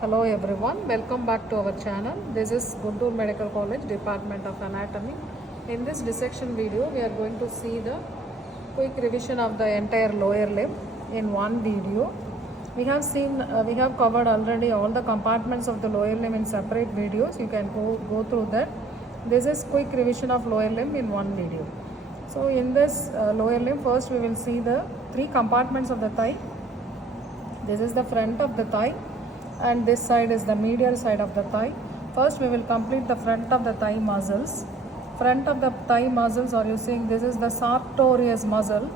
Hello everyone, welcome back to our channel. This is Guntur Medical College Department of Anatomy. In this dissection video, we are going to see the quick revision of the entire lower limb in one video. We have covered already all the compartments of the lower limb in separate videos. You can go through that. This is quick revision of lower limb in one video. So in this lower limb, first we will see the three compartments of the thigh. This is the front of the thigh and this side is the medial side of the thigh. First we will complete the front of the thigh muscles. Front of the thigh muscles, are you seeing this is the sartorius muscle.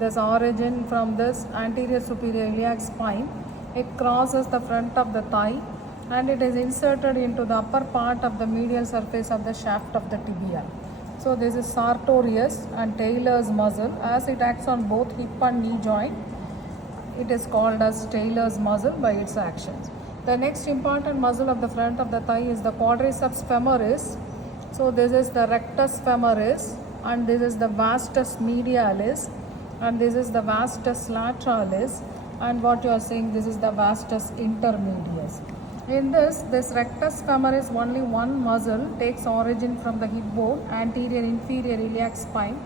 This origin from this anterior superior iliac spine. It crosses the front of the thigh and it is inserted into the upper part of the medial surface of the shaft of the tibia. So this is sartorius and Taylor's muscle. As it acts on both hip and knee joint, it is called as Taylor's muscle by its actions. The next important muscle of the front of the thigh is the quadriceps femoris. So this is the rectus femoris and this is the vastus medialis and this is the vastus lateralis and what you are seeing, this is the vastus intermedius. In this rectus femoris, only one muscle takes origin from the hip bone, anterior inferior iliac spine.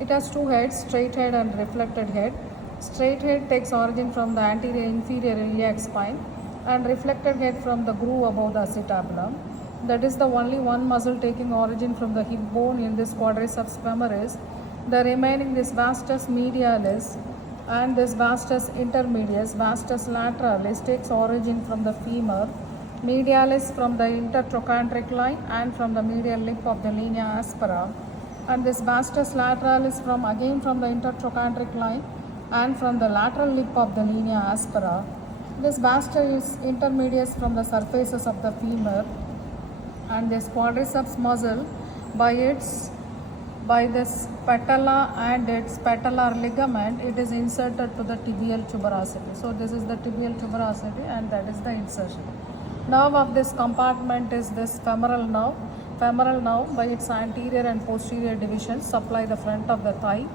It has two heads, straight head and reflected head. Straight head takes origin from the anterior inferior iliac spine and reflected head from the groove above the acetabulum. That is the only one muscle taking origin from the hip bone in this quadriceps femoris. The remaining, this vastus medialis and this vastus intermedius, vastus lateralis, takes origin from the femur, medialis from the intertrochanteric line and from the medial lip of the linea aspera, and this vastus lateralis from the intertrochanteric line and from the lateral lip of the linea aspera. This vastus intermedius from the surfaces of the femur, and this quadriceps muscle by this patella and its patellar ligament, it is inserted to the tibial tuberosity. So this is the tibial tuberosity and that is the insertion. Nerve of this compartment is this femoral nerve. Femoral nerve by its anterior and posterior divisions supply the front of the thigh,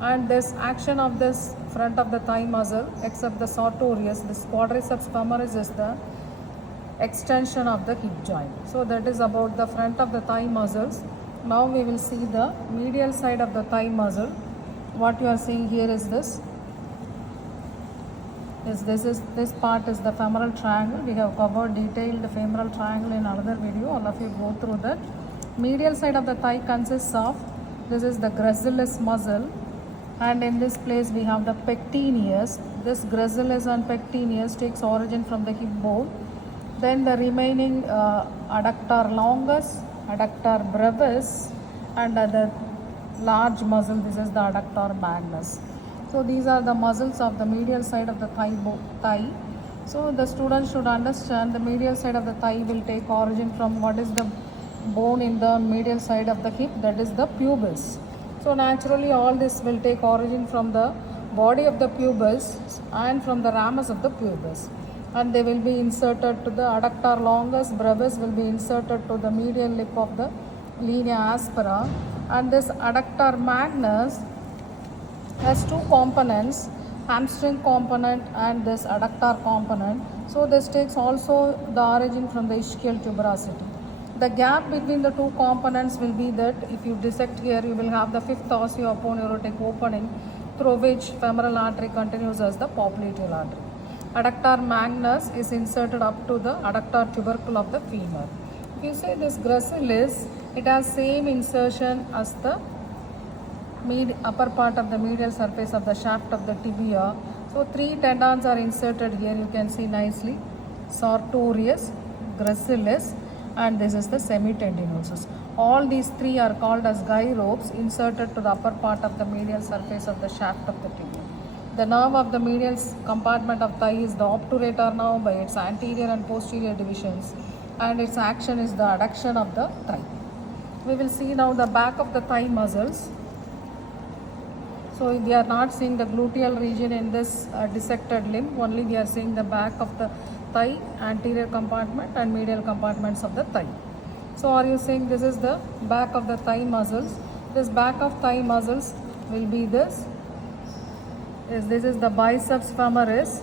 and this action of this front of the thigh muscle, except the sartorius, this quadriceps femoris is the extension of the hip joint. So that is about the front of the thigh muscles. Now we will see the medial side of the thigh muscle. What you are seeing here is this part is the femoral triangle. We have covered detailed femoral triangle in another video. All of you go through that. Medial side of the thigh consists of, this is the gracilis muscle, and in this place we have the pectineus. This gracilis and pectineus takes origin from the hip bone. Then the remaining adductor longus, adductor brevis and the large muscle, this is the adductor magnus. So these are the muscles of the medial side of the thigh. So the students should understand the medial side of the thigh will take origin from what is the bone in the medial side of the hip, that is the pubis. So naturally all this will take origin from the body of the pubis and from the ramus of the pubis, and they will be inserted to the adductor longus, brevis will be inserted to the medial lip of the linea aspera, and this adductor magnus has two components, hamstring component and this adductor component. So this takes also the origin from the ischial tuberosity. The gap between the two components will be that if you dissect here, you will have the fifth osteoponeurotic opening through which femoral artery continues as the popliteal artery. Adductor magnus is inserted up to the adductor tubercle of the femur. If you say this gracilis, it has same insertion as the upper part of the medial surface of the shaft of the tibia. So three tendons are inserted here, you can see nicely, sartorius, gracilis, and this is the semitendinosus. All these three are called as guy ropes inserted to the upper part of the medial surface of the shaft of the tibia. The nerve of the medial compartment of thigh is the obturator nerve by its anterior and posterior divisions, and its action is the adduction of the thigh. We will see now the back of the thigh muscles. So we are not seeing the gluteal region in this dissected limb, only we are seeing the back of the thigh, anterior compartment and medial compartments of the thigh. So are you seeing this is the back of the thigh muscles? This back of thigh muscles will be this is the biceps femoris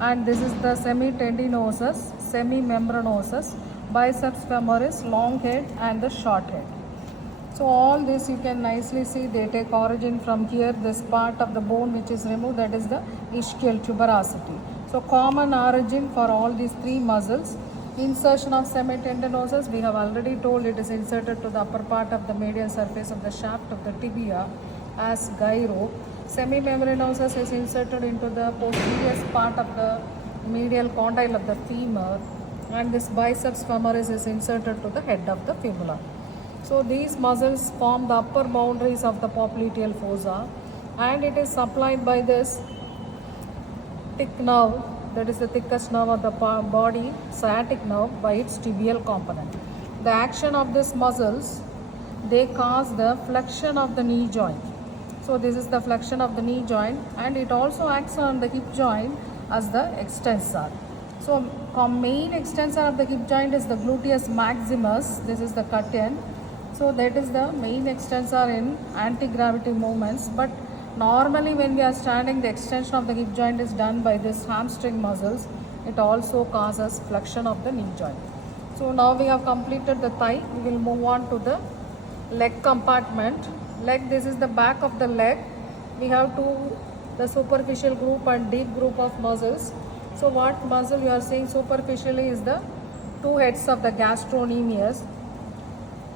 and this is the semitendinosus, semimembranosus, biceps femoris, long head and the short head. So all this you can nicely see, they take origin from here, this part of the bone which is removed, that is the ischial tuberosity. So common origin for all these three muscles. Insertion of semitendinosus, we have already told it is inserted to the upper part of the medial surface of the shaft of the tibia as gyro. Semimembranosus is inserted into the posterior part of the medial condyle of the femur, and this biceps femoris is inserted to the head of the fibula. So these muscles form the upper boundaries of the popliteal fossa, and it is supplied by this thick nerve, that is the thickest nerve of the body, sciatic nerve, by its tibial component. The action of these muscles, they cause the flexion of the knee joint. So this is the flexion of the knee joint, and it also acts on the hip joint as the extensor. So main extensor of the hip joint is the gluteus maximus. This is the cut end. So that is the main extensor in anti-gravity movements, but normally when we are standing, the extension of the hip joint is done by this hamstring muscles. It also causes flexion of the knee joint. So now we have completed the thigh. We will move on to the leg compartment. Leg, this is the back of the leg. We have the superficial group and deep group of muscles. So what muscle you are seeing superficially is the two heads of the gastrocnemius,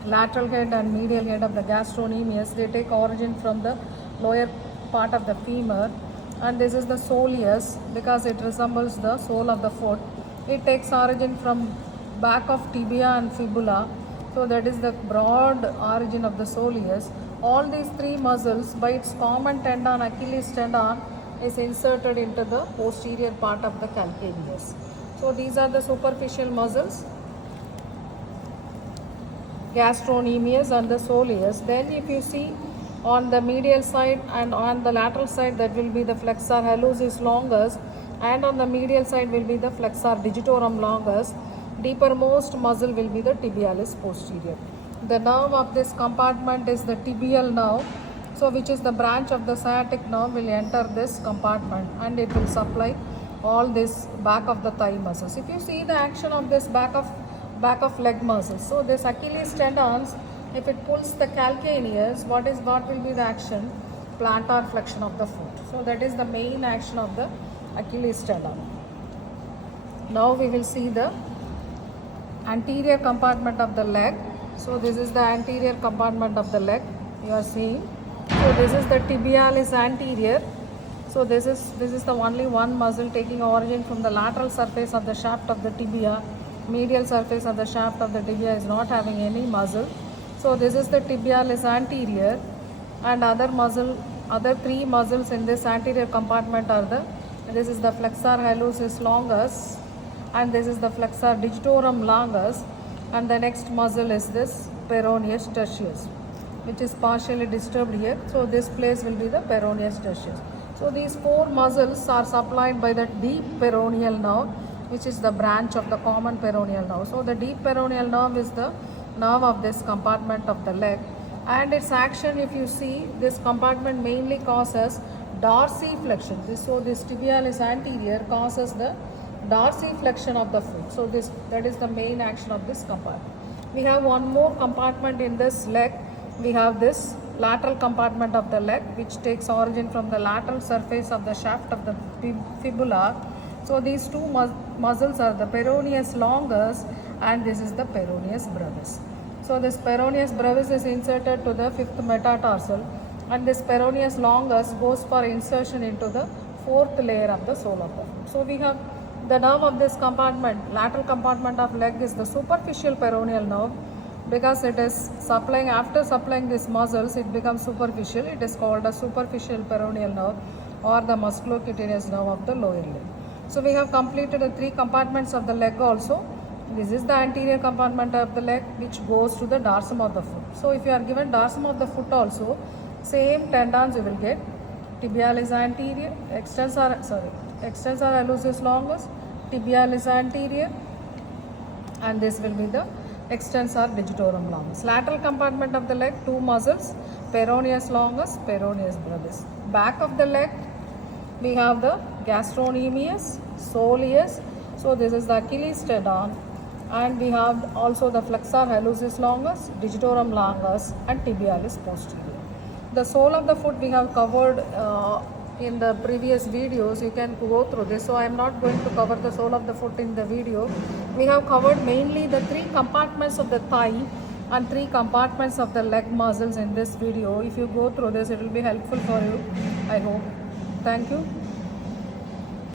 lateral head and medial head of the gastrocnemius. They take origin from the lower part of the femur, and this is the soleus because it resembles the sole of the foot. It takes origin from back of tibia and fibula, so that is the broad origin of the soleus. All these three muscles, by its common tendon, Achilles tendon, is inserted into the posterior part of the calcaneus. So these are the superficial muscles, gastrocnemius and the soleus. Then if you see on the medial side and on the lateral side, that will be the flexor hallucis longus, and on the medial side will be the flexor digitorum longus. Deepermost muscle will be the tibialis posterior. The nerve of this compartment is the tibial nerve, so which is the branch of the sciatic nerve, will enter this compartment and it will supply all this back of the thigh muscles. If you see the action of this back of leg muscles, so this Achilles tendons, if it pulls the calcaneus, what will be the action? Plantar flexion of the foot. So that is the main action of the Achilles tendon. Now we will see the anterior compartment of the leg. So this is the anterior compartment of the leg you are seeing. So this is the tibialis anterior. So this is the only one muscle taking origin from the lateral surface of the shaft of the tibia. Medial surface of the shaft of the tibia is not having any muscle. So this is the tibialis anterior, and other three muscles in this anterior compartment are this is the flexor hallucis longus, and this is the flexor digitorum longus, and the next muscle is this peroneus tertius, which is partially disturbed here. So this place will be the peroneus tertius. So these four muscles are supplied by the deep peroneal nerve, which is the branch of the common peroneal nerve. So the deep peroneal nerve is the nerve of this compartment of the leg, and its action, if you see, this compartment mainly causes dorsiflexion. So this tibialis anterior causes the dorsiflexion of the foot. So that is the main action of this compartment. We have one more compartment in this leg. We have this lateral compartment of the leg, which takes origin from the lateral surface of the shaft of the fibula. So these two muscles are the peroneus longus, and this is the peroneus brevis. So this peroneus brevis is inserted to the fifth metatarsal, and this peroneus longus goes for insertion into the fourth layer of the sole of the foot. So we have the nerve of this compartment, lateral compartment of leg, is the superficial peroneal nerve, because it is after supplying these muscles, it becomes superficial. It is called a superficial peroneal nerve, or the musculocutaneous nerve of the lower leg. So we have completed the three compartments of the leg also. This is the anterior compartment of the leg, which goes to the dorsum of the foot. So if you are given dorsum of the foot also, same tendons you will get. Tibialis anterior, extensor hallucis longus, tibialis anterior, and this will be the extensor digitorum longus. Lateral compartment of the leg, two muscles, peroneus longus, peroneus brevis. Back of the leg, we have the gastrocnemius, soleus. So this is the Achilles tendon, and we have also the flexor hallucis longus, digitorum longus, and tibialis posterior. The sole of the foot we have covered in the previous videos. You can go through this, so I am not going to cover the sole of the foot in the video. We have covered mainly the 3 compartments of the thigh and 3 compartments of the leg muscles in this video. If you go through this, it will be helpful for you, I hope. Thank you.